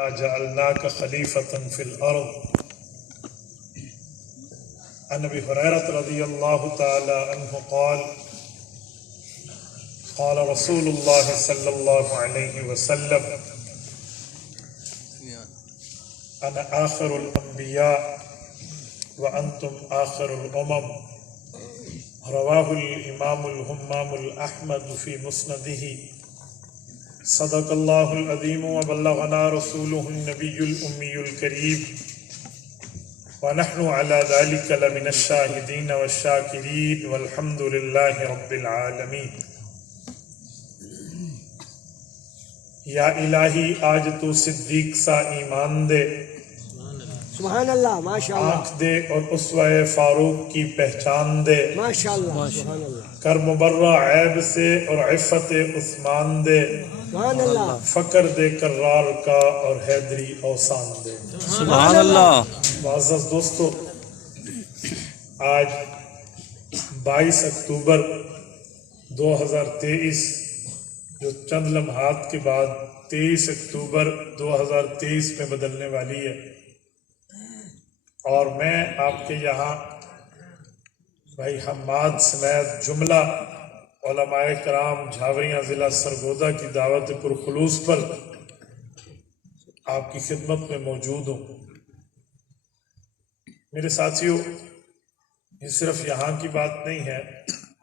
إنا جعلناك خليفة في الأرض. عن أبي هريرة رضي الله تعالى عنه قال قال رسول الله صلى الله عليه وسلم أنا آخر الأنبياء وأنتم آخر الأمم. رواه الإمام الهمام الأحمد في مسنده. صدق الله العظيم وبلغنا رسوله النبي الأمي الكريم ونحن على ذلك لمن الشاهدين والشاكرين والحمد لله رب العالمين. یا الہی آج تو صدیق سا ایمان دے، سبحان اللہ، ماشاءاللہ، آنکھ دے اور اسوہ فاروق کی پہچان دے، ماشاءاللہ، سبحان اللہ، کر مبرہ عیب سے اور عفت عثمان دے، سبحان اللہ، فقر دے کرار کا اور حیدری اوسان دے، سبحان اللہ۔ معزز دوستو، آج 22 اکتوبر 2023 جو چند لمحات کے بعد 23 اکتوبر 2023 میں بدلنے والی ہے، اور میں آپ کے یہاں بھائی حماد سمیت جملہ علماء کرام جھاوریاں ضلع سرگودا کی دعوت پرخلوص پر آپ کی خدمت میں موجود ہوں۔ میرے ساتھیوں، یہ صرف یہاں کی بات نہیں ہے،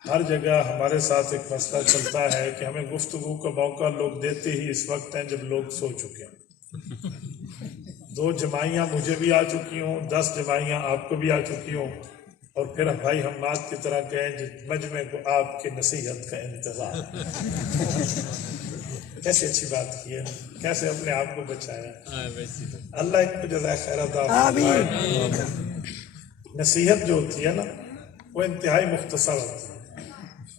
ہر جگہ ہمارے ساتھ ایک مسئلہ چلتا ہے کہ ہمیں گفتگو کا موقع لوگ دیتے ہی اس وقت ہیں جب لوگ سو چکے ہیں۔ 2 جماعیاں مجھے بھی آ چکی ہوں، 10 جماعیاں آپ کو بھی آ چکی ہوں، اور پھر بھائی حماد کی طرح کہیں جس مجمع کو آپ کی نصیحت کا انتظار۔ کیسے اچھی بات کی ہے، کیسے اپنے آپ کو بچایا۔ اللہ ان کو جزائے خیر عطا فرمائے۔ نصیحت جو ہوتی ہے نا، وہ انتہائی مختصر ہوتی ہے،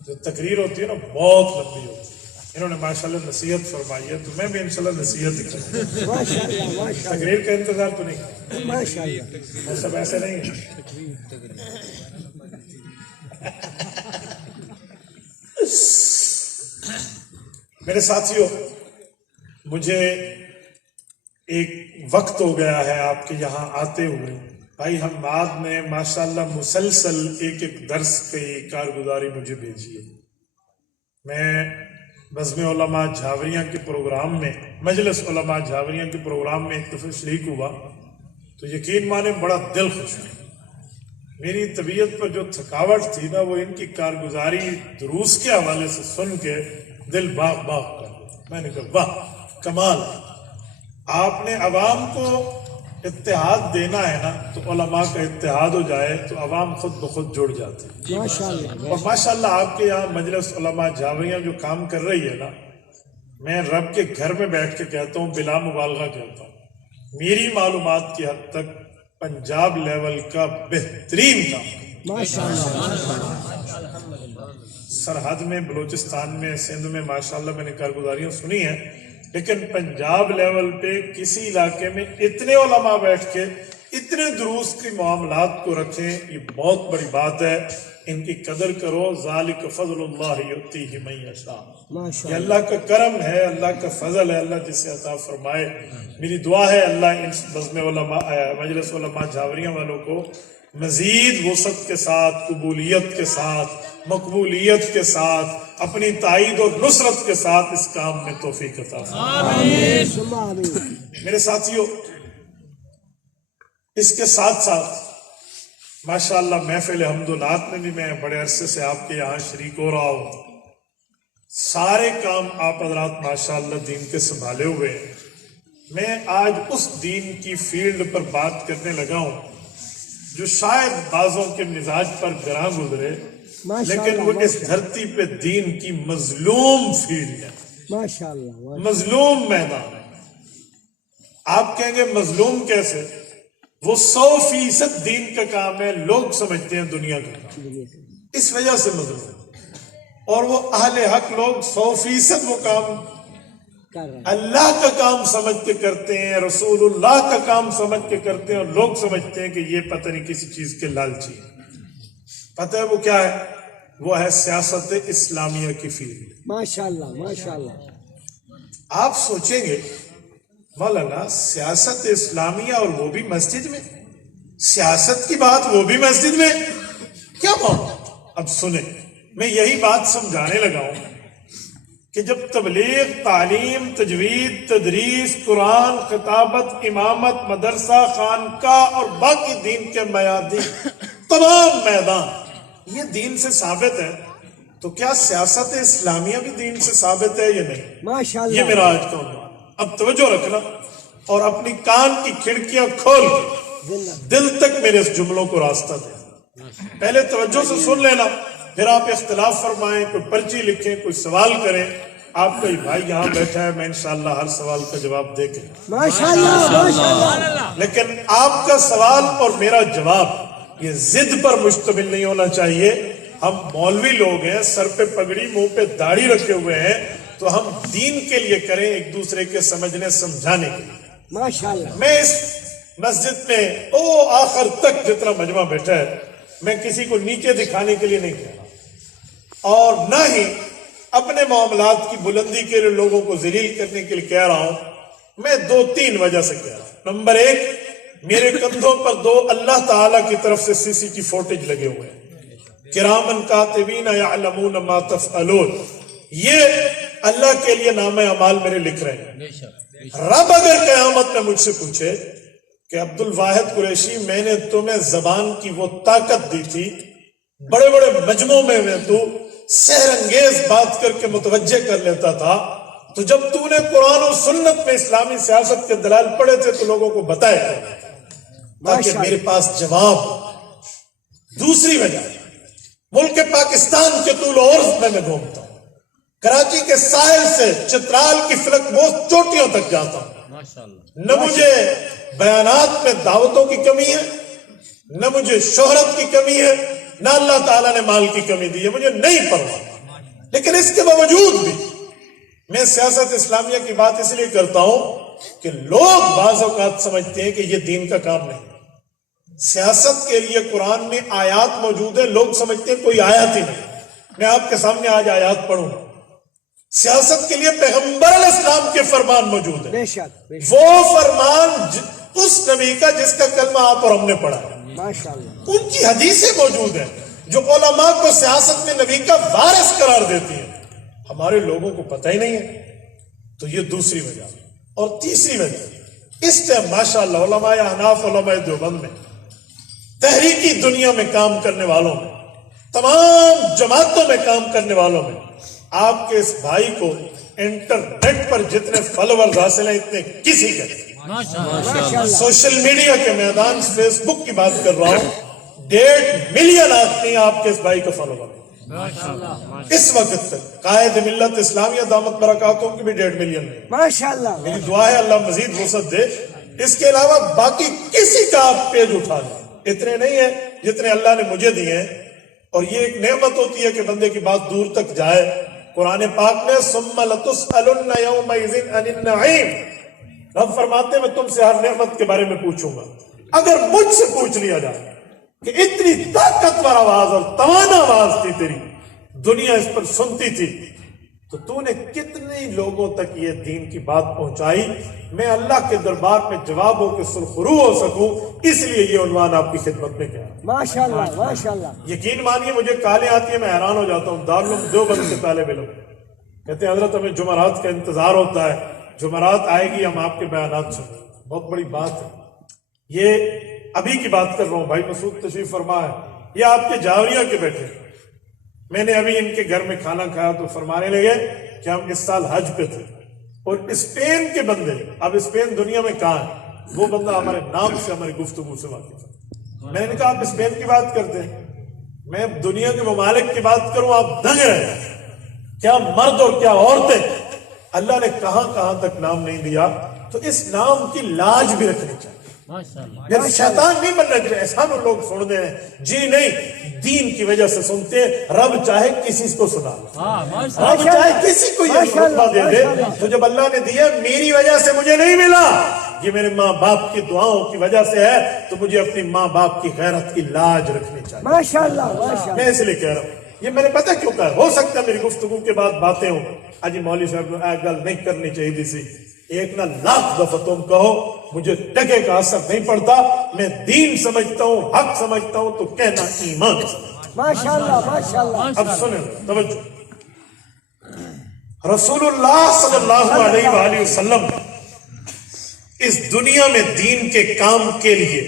جو تقریر ہوتی ہے نا بہت لمبی ہوتی ہے۔ انہوں نے ماشاءاللہ نصیحت فرمائی ہے، تو میں بھی انشاءاللہ نصیحت ہی کروں۔ ماشاءاللہ، تقریر کا انتظار تو نہیں، ماشاءاللہ، وہ سب ایسے نہیں ہیں۔ میرے ساتھیوں، مجھے ایک وقت ہو گیا ہے آپ کے یہاں آتے ہوئے۔ بھائی حماد نے ماشاءاللہ مسلسل ایک درس پہ کارگزاری مجھے بھیجی ہے۔ میں بزم علماء جھاوریاں کے پروگرام میں، مجلس علماء جھاوریاں کے پروگرام میں ایک دفعہ شریک ہوا تو یقین مانے بڑا دل خوش ہوا۔ میری طبیعت پر جو تھکاوٹ تھی نا، وہ ان کی کارگزاری دروس کے حوالے سے سن کے دل باغ باغ کر گیا۔ میں نے کہا واہ کمال، آپ نے عوام کو اتحاد دینا ہے نا، تو علماء کا اتحاد ہو جائے تو عوام خود بخود جڑ جاتی ہے۔ ماشاءاللہ، اور ماشاءاللہ آپ کے یہاں مجلس علماء جھاوریاں جو کام کر رہی ہے نا، میں رب کے گھر میں بیٹھ کے کہتا ہوں، بلا مبالغہ کہتا ہوں، میری معلومات کی حد تک پنجاب لیول کا بہترین کام۔ ماشاءاللہ، سرحد میں، بلوچستان میں، سندھ میں ماشاءاللہ میں نے کارگزاریاں سنی ہیں، لیکن پنجاب لیول پہ کسی علاقے میں اتنے علماء بیٹھ کے اتنے دروس کی معاملات کو رکھیں، یہ بہت بڑی بات ہے۔ ان کی قدر کرو، ذالک فضل اللہ یؤتیہ من یشاء۔ یہ اللہ کا کرم ہے، اللہ کا فضل ہے، اللہ جسے عطا فرمائے۔ میری دعا ہے اللہ ان بزم علماء مجلس علماء جھاوریاں والوں کو مزید وسعت کے ساتھ، قبولیت کے ساتھ، مقبولیت کے ساتھ، اپنی تائید اور نصرت کے ساتھ اس کام میں توفیق عطا فرمائے۔ میرے ساتھیوں، اس کے ساتھ ساتھ ماشاءاللہ محفل حمد و نعت میں بھی میں بڑے عرصے سے آپ کے یہاں شریک ہو رہا ہوں۔ سارے کام آپ حضرات ماشاءاللہ دین کے سنبھالے ہوئے ہیں۔ میں آج اس دین کی فیلڈ پر بات کرنے لگا ہوں جو شاید بعضوں کے مزاج پر گراں گزرے، لیکن وہ اس دھرتی پہ دین کی مظلوم فیلڈ ہے، ماشاءاللہ، مظلوم میدان ہے۔ آپ کہیں گے مظلوم کیسے؟ وہ 100% دین کا کام ہے، لوگ سمجھتے ہیں دنیا کا کام، اس وجہ سے مظلوم۔ اور وہ اہل حق لوگ 100% وہ کام اللہ کا کام سمجھ کے کرتے ہیں، رسول اللہ کا کام سمجھ کے کرتے ہیں، اور لوگ سمجھتے ہیں کہ یہ پتہ نہیں کسی چیز کے لالچی ہے۔ پتہ ہے وہ کیا ہے؟ وہ ہے سیاست اسلامیہ کی فیلڈ۔ ماشاءاللہ، ماشاءاللہ، آپ سوچیں گے مولانا سیاست اسلامیہ اور وہ بھی مسجد میں، سیاست کی بات وہ بھی مسجد میں، کیا بات؟ اب سنیں، میں یہی بات سمجھانے لگا ہوں کہ جب تبلیغ، تعلیم، تجوید، تدریس، قرآن، خطابت، امامت، مدرسہ، خانقاہ اور باقی دین کے میادین، تمام میدان یہ دین سے ثابت ہے، تو کیا سیاست اسلامیہ بھی دین سے ثابت ہے یا نہیں؟ ماشاءاللہ یہ میرا آج کا عنوان۔ اب توجہ رکھنا اور اپنی کان کی کھڑکیاں کھول کے دل تک میرے اس جملوں کو راستہ دیں۔ پہلے توجہ سے سن لینا، پھر آپ اختلاف فرمائیں، کوئی پرچی لکھیں، کوئی سوال کریں۔ آپ کا بھائی یہاں بیٹھا ہے، میں انشاءاللہ ہر سوال کا جواب دے کے، ماشاءاللہ ماشاءاللہ لیکن آپ کا سوال اور میرا جواب یہ ضد پر مشتمل نہیں ہونا چاہیے۔ ہم مولوی لوگ ہیں، سر پہ پگڑی، منہ پہ داڑھی رکھے ہوئے ہیں، تو ہم دین کے لیے کریں، ایک دوسرے کے سمجھنے سمجھانے کے لیے۔ ماشاءاللہ میں اس مسجد میں آخر تک جتنا مجمع بیٹھا ہے، میں کسی کو نیچے دکھانے کے لیے نہیں کہہ رہا، اور نہ ہی اپنے معاملات کی بلندی کے لیے لوگوں کو ذلیل کرنے کے لیے کہہ رہا ہوں۔ میں 2-3 وجہ سے کہہ رہا ہوں۔ نمبر 1، میرے کندھوں پر 2 اللہ تعالیٰ کی طرف سے CCTV فوٹیج لگے ہوئے ہیں، کرامن کاتبین یعلمون ما تفعلون، یہ اللہ کے لیے نامہ اعمال میرے لکھ رہے ہیں۔ رب اگر قیامت میں مجھ سے پوچھے کہ عبد الواحد قریشی، میں نے تمہیں زبان کی وہ طاقت دی تھی، بڑے بڑے مجمعوں میں تو سحر انگیز بات کر کے متوجہ کر لیتا تھا، تو جب تو نے قرآن و سنت میں اسلامی سیاست کے دلائل پڑھے تھے تو لوگوں کو بتائے تاکہ میرے پاس جواب ہو۔ دوسری وجہ، ملک پاکستان کے طول و عرض میں گھومتا ہوں، کراچی کے ساحل سے چترال کی فلک بوس چوٹیوں تک جاتا ہوں، نہ مجھے بیانات میں دعوتوں کی کمی ہے، نہ مجھے شہرت کی کمی ہے، نہ اللہ تعالیٰ نے مال کی کمی دی ہے، مجھے نہیں پرواہ، لیکن اس کے باوجود بھی میں سیاست اسلامیہ کی بات اس لیے کرتا ہوں کہ لوگ بعض اوقات سمجھتے ہیں کہ یہ دین کا کام نہیں۔ سیاست کے لیے قرآن میں آیات موجود ہیں، لوگ سمجھتے ہیں کوئی آیات ہی نہیں۔ میں آپ کے سامنے آج آیات پڑھوں گا۔ سیاست کے لیے پیغمبر علیہ السلام کے فرمان موجود ہیں، بے شک وہ فرمان اس نبی کا جس کا کلمہ آپ اور ہم نے پڑھا ہے، ماشاءاللہ ان کی حدیثیں موجود ہیں جو علماء کو سیاست میں نبی کا وارث قرار دیتی ہیں، ہمارے لوگوں کو پتہ ہی نہیں ہے۔ تو یہ دوسری وجہ۔ اور تیسری وجہ، اس ٹائم ماشاءاللہ علماء احناف، علماء دیوبند میں، تحریکی دنیا میں کام کرنے والوں میں، تمام جماعتوں میں کام کرنے والوں میں، آپ کے اس بھائی کو انٹرنیٹ پر جتنے فالوورز حاصل ہیں اتنے کسی کے نہیں۔ ماشاءاللہ سوشل میڈیا کے میدان، فیس بک کی بات کر رہا ہوں، 1.5 ملین آدمی آپ کے اس بھائی کا فالوور ہے اس وقت تک۔ قائد ملت اسلامیہ دامت برکاتوں کی بھی 1.5 ملین نہیں۔ ماشاءاللہ میری دعا ہے اللہ مزید وسعت دے۔ اس کے علاوہ باقی کسی کا آپ پیج اٹھا لیں، اتنے نہیں ہیں جتنے اللہ نے مجھے دیے ہیں، اور یہ ایک نعمت ہوتی ہے کہ بندے کی بات دور تک جائے۔ قرآن پاک میں ثم لتسألن یومئذ عن النعیم، رب فرماتے ہیں میں تم سے ہر نعمت کے بارے میں پوچھوں گا۔ اگر مجھ سے پوچھ لیا جائے کہ اتنی طاقتور آواز اور توانا آواز تھی تیری، دنیا اس پر سنتی تھی، تو نے کتنے لوگوں تک یہ دین کی بات پہنچائی، میں اللہ کے دربار میں جواب ہو کے سرخرو ہو سکوں، اس لیے یہ عنوان آپ کی خدمت میں کیا ہے۔ ماشاءاللہ ماشاءاللہ یقین مانیے مجھے کالیں آتی ہیں، میں حیران ہو جاتا ہوں۔ دارالعلوم دیوبند کے طالب علم کہتے ہیں حضرت ہمیں جمعرات کا انتظار ہوتا ہے، جمعرات آئے گی ہم آپ کے بیانات سنیں۔ بہت بڑی بات ہے۔ یہ ابھی کی بات کر رہا ہوں، بھائی مسعود تشریف فرما ہے، یہ آپ کے جاوریہ کے بیٹے، میں نے ابھی ان کے گھر میں کھانا کھایا تو فرمانے لگے کہ ہم اس سال حج پہ تھے، اور اسپین کے بندے، اب اسپین دنیا میں کہاں ہے، وہ بندہ ہمارے نام سے ہماری گفتگو سے واقف ہے۔ میں نے کہا آپ اسپین کی بات کرتے ہیں، میں دنیا کے ممالک کی بات کروں آپ دنگ رہے، کیا مرد اور کیا عورتیں، اللہ نے کہاں کہاں تک نام نہیں دیا، تو اس نام کی لاج بھی رکھنی چاہیے۔ یعنی شیطان نہیں بننا چاہیے، ایسا لوگ سن دے ہیں، جی نہیں، دین کی وجہ سے سنتے ہیں، رب چاہے کسی کو سنا، رب چاہے کسی کو یہ رتبہ دے دے، تو جب اللہ نے دیا میری وجہ سے مجھے نہیں ملا، یہ میرے ماں باپ کی دعاؤں کی وجہ سے ہے، تو مجھے اپنی ماں باپ کی غیرت کی لاج رکھنی چاہیے۔ ماشاءاللہ ماشاءاللہ میں اس لیے کہہ رہا ہوں، یہ میں نے پتہ کیوں کہا، ہو سکتا ہے میری گفتگو کے بعد باتیں ہوں، آج مولوی صاحب گل نہیں کرنی چاہیے سی، ایک نہ لاکھ دفعہ تم کہو مجھے ٹکے کا اثر نہیں پڑتا، میں دین سمجھتا ہوں، حق سمجھتا ہوں، تو کہنا ایمان سمجھتا ماشاءاللہ ماشاءاللہ. ہوں. اب سنیں توجہ، رسول اللہ صلی اللہ علیہ وآلہ وسلم اس دنیا میں دین کے کام کے لیے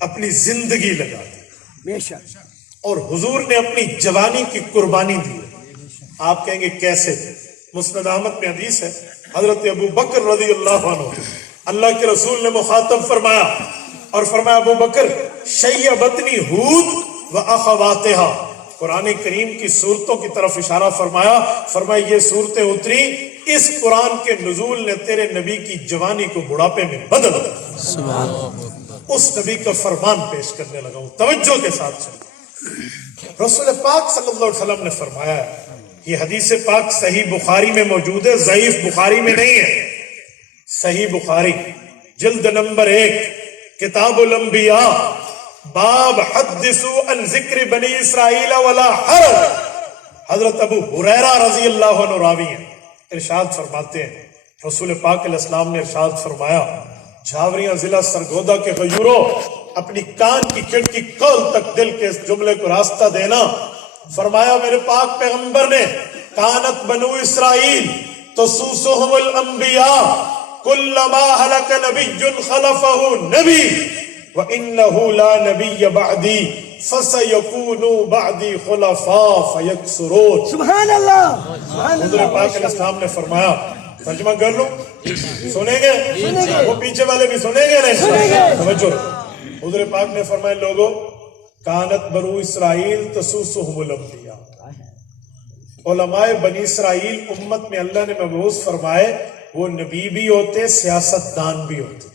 اپنی زندگی لگا دی، بے شک. اور حضور نے اپنی جوانی کی قربانی دی. آپ کہیں گے کیسے؟ مسند احمد میں حدیث ہے، حضرت ابو بکر رضی اللہ عنہ اللہ کے رسول نے مخاطب فرمایا اور فرمایا ابو بکر شیبتنی ہود و اخواتہا. قرآن کریم کی صورتوں کی طرف اشارہ فرمایا یہ صورتیں اتری، اس قرآن کے نزول نے تیرے نبی کی جوانی کو بڑھاپے میں بدل دیا. اس نبی کا فرمان پیش کرنے لگا ہوں. توجہ کے ساتھ سنو، رسول پاک صلی اللہ علیہ وسلم نے فرمایا، یہ حدیث پاک صحیح بخاری میں موجود ہے، ضعیف بخاری میں نہیں ہے. صحیح بخاری جلد نمبر 1 کتاب الانبیاء باب حدثوا عن ذکر بنی اسرائیل ولا حرج. حضرت ابو ہریرہ رضی اللہ عنہ راوی ہیں، ارشاد فرماتے ہیں رسول پاک علیہ السلام نے ارشاد فرمایا، جھاوریاں ضلع سرگودا کے غیوروں، اپنی کان کی کھڑکی کول تک دل کے اس جملے کو راستہ دینا. فرمایا میرے پاک پیغمبر نے، کانت بنو اسرائیل تسوسهم الانبیاء کلما ہلک نبی خلفہ نبی وانہ لا نبی بعدی فسیکونوا بعدی خلفاء فیکثرون. سبحان اللہ سبحان حضور اللہ. پاک علیہ السلام نے فرمایا، ترجمہ کر لوں، سنیں گے؟ وہ پیچھے والے بھی سنیں گے نہیں؟ توجہ، حضور پاک نے فرمایا لوگوں، کانت بنو اسرائیل تسوسهم الانبیاء، علماء بنی اسرائیل امت میں اللہ نے مبعوث فرمائے وہ نبی بھی ہوتے، سیاست دان بھی ہوتے.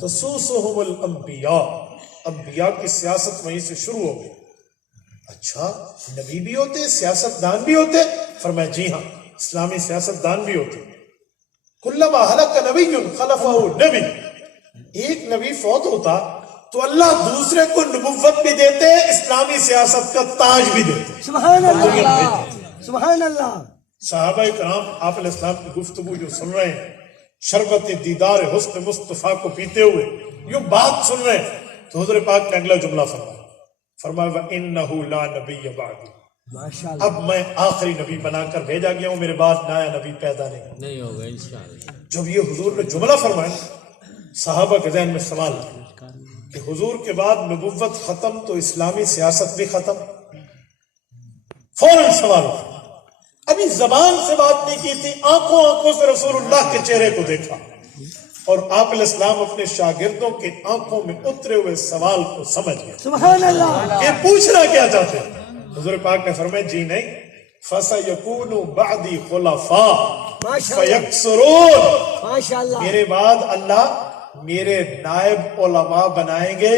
تسوسهم الانبیاء، انبیاء کی سیاست وہیں سے شروع ہو گئی. اچھا نبی بھی ہوتے، سیاست دان بھی ہوتے؟ فرمایا جی ہاں، اسلامی سیاست دان بھی ہوتے. کلما ہلک نبی خلفہ نبی، ایک نبی فوت ہوتا تو اللہ دوسرے کو نبوت بھی دیتے، اسلامی سیاست کا تاج بھی دیتے. سبحان اللہ سبحان اللہ. صحابہ کرام آپ علیہ السلام کی گفتگو جو سن رہے ہیں، شربت دیدار حسن مصطفیٰ کو پیتے ہوئے یوں بات سن رہے ہیں، تو حضور پاک نے اگلا جملہ فرمایا وَإِنَّهُ لَا نَبِيَّ بَعْدِي، ماشاءاللہ. اب میں آخری نبی بنا کر بھیجا گیا ہوں، میرے بعد نیا نبی پیدا نہیں ہوگا انشاءاللہ. جب یہ حضور نے جملہ فرمایا، صحابہ کے ذہن میں سوال کہ حضور کے بعد نبوت ختم تو اسلامی سیاست بھی ختم. فوراً سوال، ابھی زبان سے بات نہیں کی تھی، آنکھوں سے رسول اللہ کے چہرے کو دیکھا، اور آپ علیہ السلام اپنے شاگردوں کے آنکھوں میں اترے ہوئے سوال کو سمجھ گئے. سبحان اللہ. یہ پوچھنا کیا چاہتے ہیں؟ حضور پاک نے فرمایا جی نہیں، فَسَيَكُونُ بَعْدِي خُلَفَاء فَيَكْثُرُونَ، ماشاءاللہ. میرے بعد اللہ میرے نائب علماء بنائیں گے،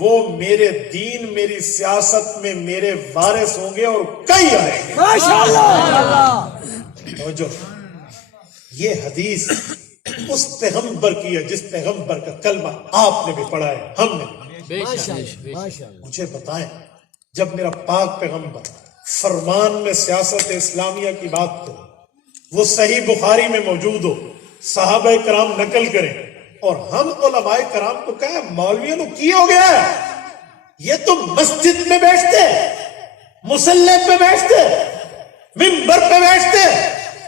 وہ میرے دین میری سیاست میں میرے وارث ہوں گے اور کئی آئیں گے. ماشاءاللہ. توجہ، یہ حدیث اس پیغمبر کی ہے جس پیغمبر کا کلمہ آپ نے بھی پڑھا ہے، ہم نے. بے شک بے شک. ماشاءاللہ. مجھے بتائیں، جب میرا پاک پیغمبر فرمان میں سیاست اسلامیہ کی بات کرے، وہ صحیح بخاری میں موجود ہو، صحابہ کرام نقل کریں، اور ہم علماء کرام کو کہیں مولویوں نے کی ہو گیا ہے، یہ تو مسجد میں بیٹھتے، مصلی پہ بیٹھتے، منبر پہ بیٹھتے،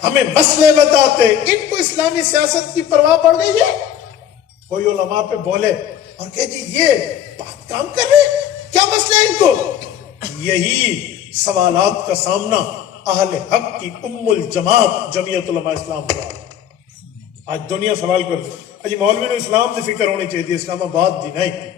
ہمیں مسئلے بتاتے، ان کو اسلامی سیاست کی پرواہ پڑ گئی ہے. کوئی علماء پہ بولے اور کہ جی یہ بات کام کر رہے ہیں، کیا مسئلہ ہے ان کو؟ یہی سوالات کا سامنا اہل حق کی ام الجماعت جمعیت علماء اسلام کو آج دنیا سوال کر دی. اجی مولوی نے اسلام سے فکر ہونی چاہیے، اسلام آباد دی نہیں.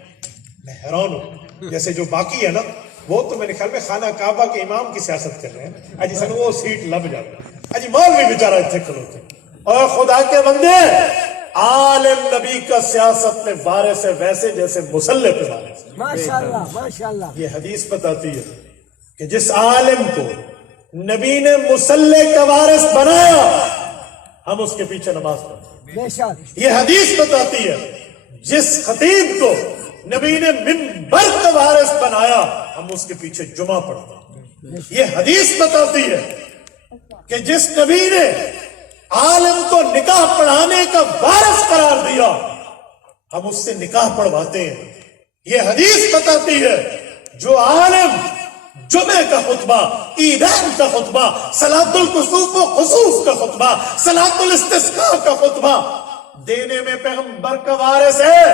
میں حیران ہوں، جیسے جو باقی ہے نا وہ تو میرے خیال میں خانہ کعبہ کے امام کی سیاست کر رہے ہیں. اجی سن وہ سیٹ لب جاتا ہے، اجی مولوی بیچارہ اتنے کھلوتے. اور خدا کے بندے، عالم نبی کا سیاست میں وارث ہے ویسے جیسے مسلح پہ وارث ہے. ماشاءاللہ ماشاءاللہ. یہ حدیث بتاتی ہے کہ جس عالم کو نبی نے مسلح کا وارث بنایا، ہم اس کے پیچھے نماز پڑھتے ہیں. بے شک. یہ حدیث بتاتی ہے جس خطیب کو نبی نے منبر کا وارث بنایا، ہم اس کے پیچھے جمعہ پڑھتے ہیں. یہ حدیث بتاتی ہے کہ جس نبی نے عالم کو نکاح پڑھانے کا وارث قرار دیا، ہم اس سے نکاح پڑھواتے ہیں۔ یہ حدیث بتاتی ہے جو عالم جمعہ کا خطبہ، عیدین کا خطبہ، صلاۃ الکسوف و خسوف کا خطبہ، صلاۃ الاستسقاء کا خطبہ دینے میں پیغمبر کا وارث ہے،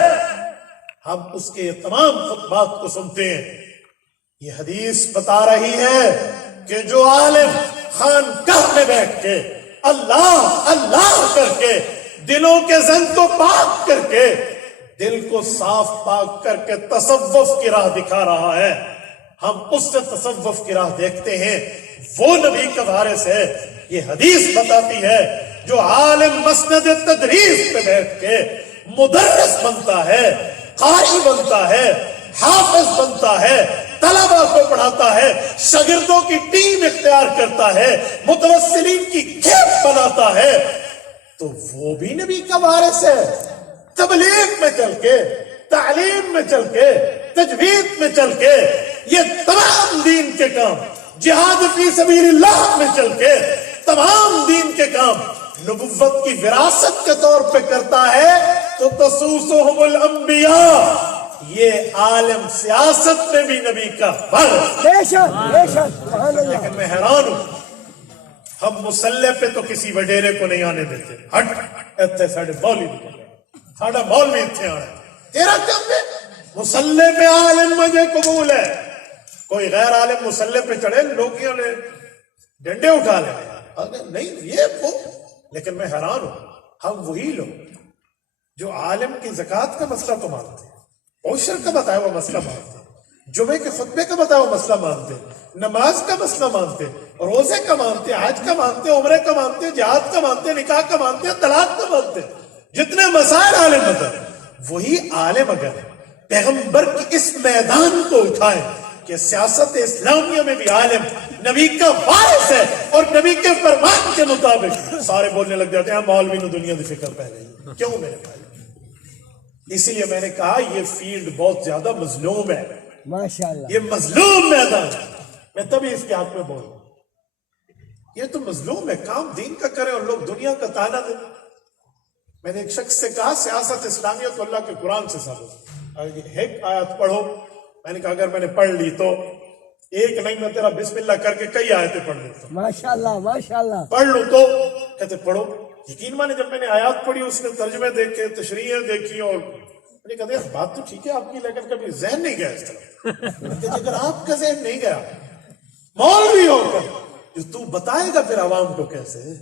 ہم اس کے تمام خطبات کو سنتے ہیں۔ یہ حدیث بتا رہی ہے کہ جو عالم خانقاہ میں بیٹھ کے اللہ اللہ کر کے دلوں کے زن کو پاک کر کے دل کو صاف پاک کر کے تصوف کی راہ دکھا رہا ہے، ہم اس سے تصوف کی راہ دیکھتے ہیں، وہ نبی کا وارث ہے۔ یہ حدیث بتاتی ہے جو عالم مسند تدریس پہ بیٹھ کے مدرس بنتا ہے، قاری بنتا ہے، حافظ بنتا ہے، طلبہ کو پڑھاتا ہے، شاگردوں کی ٹیم اختیار کرتا ہے، متوسلین کی کھیپ بناتا ہے، تو وہ بھی نبی کا وارث ہے۔ تبلیغ میں چل کے، تعلیم میں چل کے، تجوید میں چل کے، یہ تمام دین کے کام، جہاد فی سبیل اللہ میں چل کے تمام دین کے کام نبوت کی وراثت کے طور پہ کرتا ہے تو تسوسہم الانبیاء، یہ عالم سیاست میں بھی نبی کا وارث۔ بے شک بے شک، سبحان اللہ۔ لیکن میں حیران ہوں، ہم مسلح پہ تو کسی وڈیرے کو نہیں آنے دیتے، ہٹ اتنے ساڑھے مولوی نکل گئے، ساڑھا مولوی اتنے آنے، تیرا کم ہے مسلح پہ عالم مجھے قبول ہے، کوئی غیر عالم مسلح پہ چڑھے لوگوں نے ڈنڈے اٹھا لے، نہیں یہ وہ۔ لیکن میں حیران ہوں، ہم وہی لوگ جو عالم کی زکوٰۃ کا مسئلہ تو مانتے ہیں، عشر کا بتایا ہوا مسئلہ مانتے ہیں، جمعے کے خطبے کا بتایا ہوا مسئلہ مانتے ہیں، نماز کا مسئلہ مانتے ہیں، روزے کا مانتے ہیں، حج کا مانتے ہیں، عمرے کا مانتے ہیں، جہاد کا مانتے ہیں، نکاح کا مانتے ہیں، طلاق کا مانتے ہیں، جتنے مسائل عالم بتا، وہی عالم اگر پیغمبر کی اس میدان کو اٹھائے کہ سیاست اسلامیہ میں بھی عالم نبی کا وارث ہے اور نبی کے فرمان کے مطابق، سارے بولنے لگ جاتے ہیں مولوی نے دنیا کی فکر پہ گئی، کیوں میرے بھائی؟ اسی لیے میں نے کہا یہ فیلڈ بہت زیادہ مظلوم ہے، ماشاءاللہ۔ یہ مظلوم میدان ہے، میں تبھی اس کے حق میں بول رہا ہوں، یہ تو مظلوم ہے، کام دین کا کریں اور لوگ دنیا کا تانا دیں۔ میں نے ایک شخص سے کہا سیاست اسلامیہ تو اللہ کے قرآن سے ثابت، ایک آیت پڑھو، میں نے کہا اگر میں نے پڑھ لی تو ایک نہیں، میں تیرا بسم اللہ کر کے کئی آیتیں پڑھ لیتا ہوں، ماشاءاللہ ماشاءاللہ۔ پڑھ لوں تو کہتے پڑھو، یقین مانے جب میں نے آیات پڑھی اس نے ترجمے دیکھے، تشریحیں دیکھی، اور میں نے کہا یار بات تو ٹھیک ہے آپ کی، لیکن کبھی ذہن نہیں گیا اس طرح کہ اگر آپ کا ذہن نہیں گیا مولوی ہو کر جو تو بتائے گا پھر عوام کو کیسے،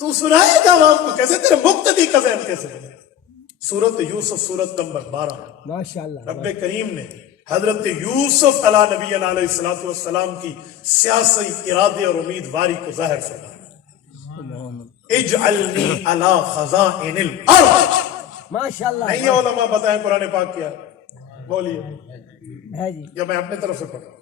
تو سنائے گا عوام کو کیسے، تیرے مقتدی کا ذہن کیسے بنے۔ سورۃ یوسف سورۃ نمبر 12، ماشاءاللہ۔ رب کریم نے حضرت یوسف علیہ نبی علیہ الصلوۃ والسلام کی سیاسی ارادے اور امیدواری کو ظاہر فرمایا، اجعلنی علی خزائن الارض۔ ماشاءاللہ نہیں یہ علماء بتائیں قرآن پاک کیا بولیے، ہے جی۔ یا میں اپنے طرف سے پڑھوں،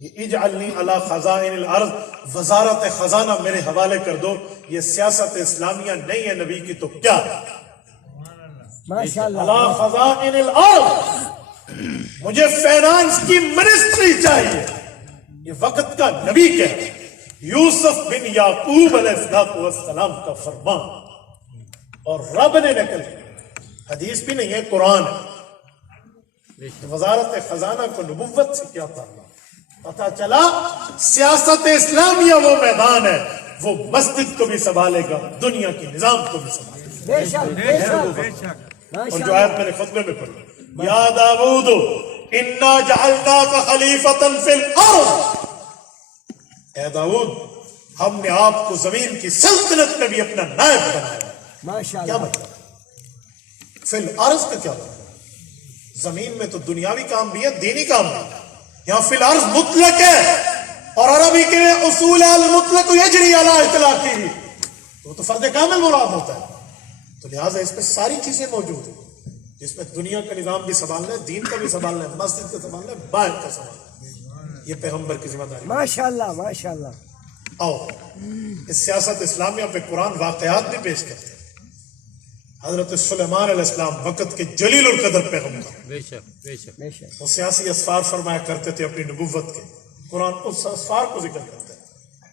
یہ اجعلنی علی خزائن الارض، وزارت خزانہ میرے حوالے کر دو، یہ سیاست اسلامیہ نہیں ہے نبی کی تو کیا، ماشاءاللہ علی خزائن الارض، مجھے فائنانس کی منسٹری چاہیے، یہ وقت کا نبی کہہ رہا ہے، یوسف بن یعقوب علیہ السلام کا فرمان، اور رب نے نقل کیا، حدیث بھی نہیں ہے قرآن ہے۔ وزارت خزانہ کو نبوت سے کیا تعلق، پتہ چلا سیاست اسلامیہ وہ میدان ہے، وہ مسجد کو بھی سنبھالے گا، دنیا کے نظام کو بھی سنبھالے گا۔ بے شک بے شک، اور جو آیت میں نے خطبے میں پڑھی، یا داؤد انا جعلناک خلیفۃ فی الارض، اے داؤد ہم نے آپ کو زمین کی سلطنت میں بھی اپنا نائب بنایا۔ کیا ماشاءاللہ۔ مطلب فی الارض کا کیا مطلب؟ زمین میں تو دنیاوی کام بھی ہے، دینی کام بھی ہے، یہاں فی الارض مطلق ہے، اور عربی کے اصول المطلق یجری علی اطلاقہ، وہ تو فرد کامل مراد ہوتا ہے، تو لہٰذا اس میں ساری چیزیں موجود ہیں، جس میں دنیا کا نظام بھی سنبھالنا ہے، دین کا بھی سنبھالنا ہے، مسجد کا سنبھالنا ہے، باہر کا سنبھالنا ہے، یہ پیغمبر کی ذمہ داری۔ ماشاءاللہ ماشاءاللہ۔ آؤ اس سیاست اسلامیہ پہ قرآن واقعات بھی پیش کرتے ہیں۔ حضرت سلیمان علیہ السلام وقت کے جلیل القدر پیغمبر، بے شک بے شک بے شک۔ وہ سیاسی اسفار فرمایا کرتے تھے اپنی نبوت کے، قرآن اس اسفار کو ذکر کرتا ہے،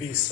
20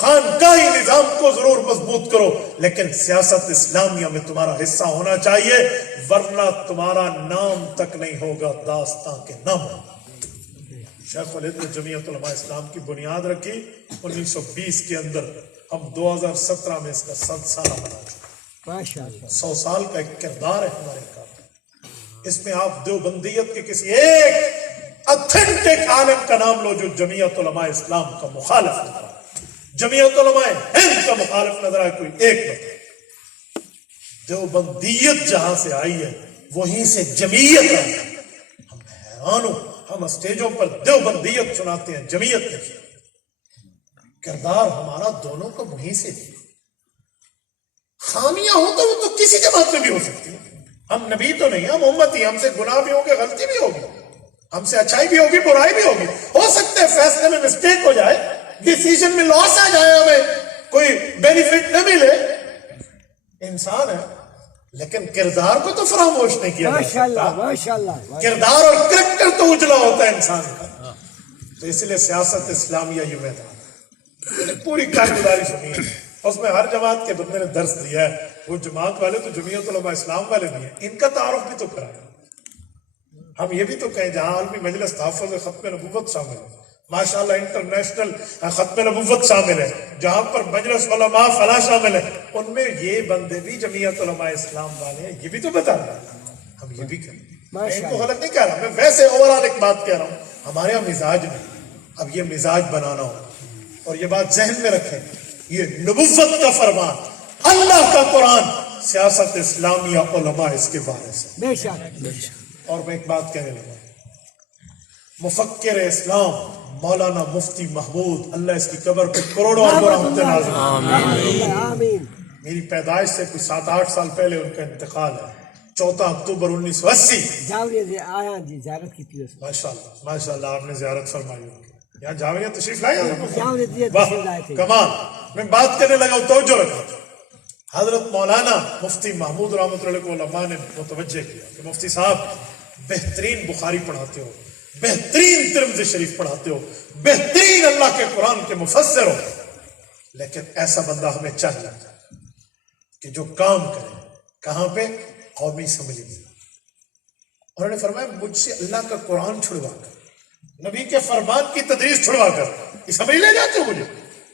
خانقاہی نظام کو ضرور مضبوط کرو، لیکن سیاست اسلامیہ میں تمہارا حصہ ہونا چاہیے، ورنہ تمہارا نام تک نہیں ہوگا داستان کے نام۔ شیخ الہند نے جمعیت علماء اسلام کی بنیاد رکھی 1920 کے اندر، ہم 2017 میں اس کا 100 سالہ منا چکے۔ ماشاء اللہ 100 سال کا ایک کردار ہے ہمارے کا، اس میں آپ دیوبندیت کے کسی ایک اتھینٹک عالم کا نام لو جو جمعیت علماء اسلام کا مخالف نظر آئے، جمعیت علماء ہند کا مخالف نظر آئے، کوئی ایک بتا۔ دیوبندیت جہاں سے آئی ہے وہیں سے جمعیت آئی ہے۔ ہم حیران ہوں، ہم اسٹیجوں پر دیوبندیت سناتے ہیں، جمعیت نہیں۔ کردار ہمارا دونوں کا وہیں سے تھی۔ خامیاں ہوں تو وہ تو کسی جماعت میں بھی ہو سکتی ہیں، ہم نبی تو نہیں، ہم امتی، ہم سے گناہ بھی ہوگی، غلطی بھی ہوگی، ہم سے اچھائی بھی ہوگی، برائی بھی ہوگی، ہو سکتے فیصلے میں مسٹیک ہو جائے، ڈیسیژن میں لاس آ جائے، ہمیں کوئی بینیفٹ نہ ملے، انسان ہے، لیکن کردار کو تو فراموش نہیں کیا جا ماشاء اللہ سکتا۔ ماشاء اللہ کردار اور کریکٹر تو اجلا ہوتا ہے انسان کا۔ تو اس لیے سیاست اسلامیہ یہ میدان، پوری کارگزاری سنی ہے، اس میں ہر جماعت کے بندے نے درس دیا ہے، وہ جماعت والے تو جمعیت علماء اسلام والے بھی ہیں، ان کا تعارف بھی تو کرائے۔ ہم یہ بھی تو کہیں جہاں عالمی مجلس تحفظ ختم نبوت شامل ہے، ماشاءاللہ انٹرنیشنل ختم نبوت شامل ہے، جہاں پر مجلس علماء فلاں شامل ہے، ان میں یہ بندے بھی جمعیت علماء اسلام والے ہیں، یہ بھی تو بتا رہے ہیں، ہم یہ بھی کریں۔ میں ان کو غلط نہیں کہہ رہا، میں ویسے اوورال ایک بات کہہ رہا ہوں، ہمارے یہاں مزاج میں اب یہ مزاج بنانا ہو، اور یہ بات ذہن میں رکھیں، یہ نبوت کا فرمان، اللہ کا قرآن، سیاست اسلامیہ علماء اس کے وارث ہیں۔ بے شک اور میں ایک بات کہنے لگا، مفکر اسلام مولانا مفتی محمود، اللہ اس کی قبر پہ کروڑوں اربوں رحمتیں نازل ہوں۔ آمین۔ میری پیدائش سے کوئی 7-8 سال پہلے ان کا انتقال ہے، 14 اکتوبر 1980۔ جاوری سے آیا جی زیارت کی تھی اس میں، ماشاءاللہ ماشاءاللہ، آپ نے زیارت فرمائی ہوگی، یہاں جاویہ تشریف لائے ہیں؟ جاوری سے واہ تشریف لائے تھے۔ کمال۔ میں بات کرنے لگا ہوں، توجہ رکھا، حضرت مولانا مفتی محمود رحمۃ اللہ کو علماء نے متوجہ کیا کہ مفتی صاحب بہترین بخاری پڑھاتے ہو، بہترین ترمذی شریف پڑھاتے ہو، بہترین اللہ کے قرآن کے مفسر ہو، لیکن ایسا بندہ ہمیں چاہیے کہ جو کام کرے، کہاں پہ؟ قومی اسمبلی میں۔ انہوں نے فرمایا مجھ سے اللہ کا قرآن چھڑوا کر، نبی کے فرمان کی تدریس چھڑوا کر اسمبلی لے جاتے ہو مجھے،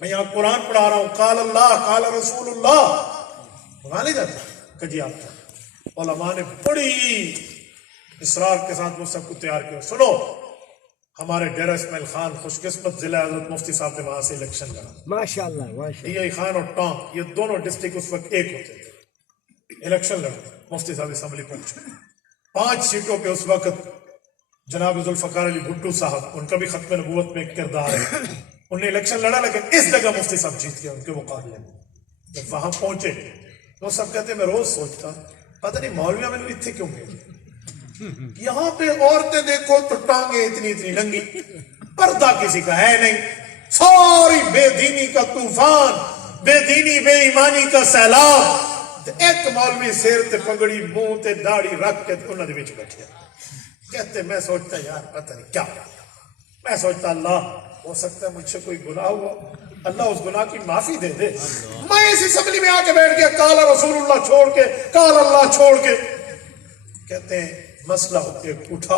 میں یہاں قرآن پڑھا رہا ہوں، قال اللہ قال رسول اللہ، وہاں لے جاتے کہ جی آپ کا۔ علماء نے بڑی اصرار کے ساتھ مجھ سب کو تیار کیا، سنو ہمارے ڈیرہ اسماعیل خان خوش قسمت ضلع حضرت مفتی صاحب نے وہاں سے الیکشن لڑا، ماشاء اللہ ماشاء ڈی آئی خان اور ٹانک، یہ دونوں ڈسٹرکٹ اس وقت ایک ہوتے تھے، الیکشن لڑا، مفتی صاحب اسمبلی پہنچے، 5 سیٹوں پہ اس وقت جناب ذوالفقار علی بھٹو صاحب، ان کا بھی ختم نبوت میں ایک کردار ہے، انہوں نے الیکشن لڑا، لیکن اس جگہ مفتی صاحب جیت گیا ان کے مقابلے میں۔ جب وہاں پہنچے تو سب کہتے ہیں میں روز سوچتا پتہ نہیں مولویوں میں نے اتنے کیوں بھیجے، یہاں پہ عورتیں دیکھو تو ٹانگیں اتنی اتنی ننگی، پردہ کسی کا ہے نہیں، ساری بے دینی کا طوفان، بے دینی بے ایمانی کا سیلاب، ایک مولوی سیر تے پگڑی منہ تے داڑھی رکھ کے انہوں نے بیچ بیٹھے، کہتے میں سوچتا یار پتہ نہیں کیا، میں سوچتا اللہ ہو سکتا ہے مجھ سے کوئی گناہ ہوا، اللہ اس گناہ کی معافی دے دے، میں اس اسمبلی میں آ کے بیٹھ گیا، قال رسول اللہ چھوڑ کے، قال اللہ چھوڑ کے۔ کہتے ہیں مسئلہ ایک اٹھا،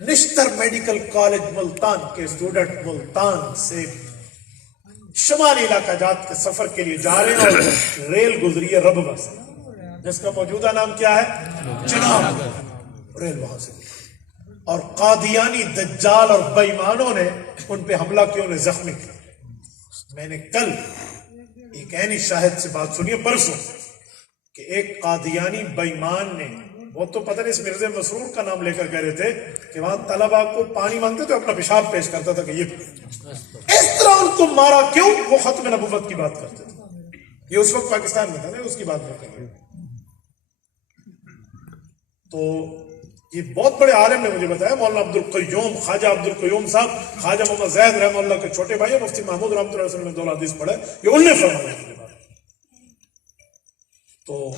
نشتر میڈیکل کالج ملتان کے اسٹوڈنٹ ملتان سے شمالی علاقہ جات کے سفر کے لیے جا رہے ہیں، اور ریل گزری ہے ربوہ سے، جس کا موجودہ نام کیا ہے؟ چناب، ریل وہاں سے، اور قادیانی دجال اور بےایمانوں نے ان پہ حملہ کیا، انہیں زخمی کیا۔ میں نے کل ایک عینی شاہد سے بات سنی ہے پرسوں کہ ایک قادیانی بےایمان نے، وہ تو پتہ نہیں اس مرزا مسرور کا نام لے کر کہہ رہے تھے کہ وہاں طلبہ کو پانی مانگتے تو اپنا پیشاب پیش کرتا تھا کہ یہ اس طرح ان کو مارا کیوں؟ وہ ختم نبوت کی بات کرتے تھے، یہ اس وقت پاکستان میں تھا نا، اس کی بات میں کر رہے۔ تو یہ بہت بڑے عالم نے مجھے بتایا، مولانا عبد القیوم، خواجہ عبد القیوم صاحب، خواجہ محمد زید رحمہ اللہ کے چھوٹے بھائی، مفتی محمود رحمۃ اللہ علیہ وسلم نے 2 حدیث پڑھے، یہ انہوں نے فرمایا مجھے بات۔ تو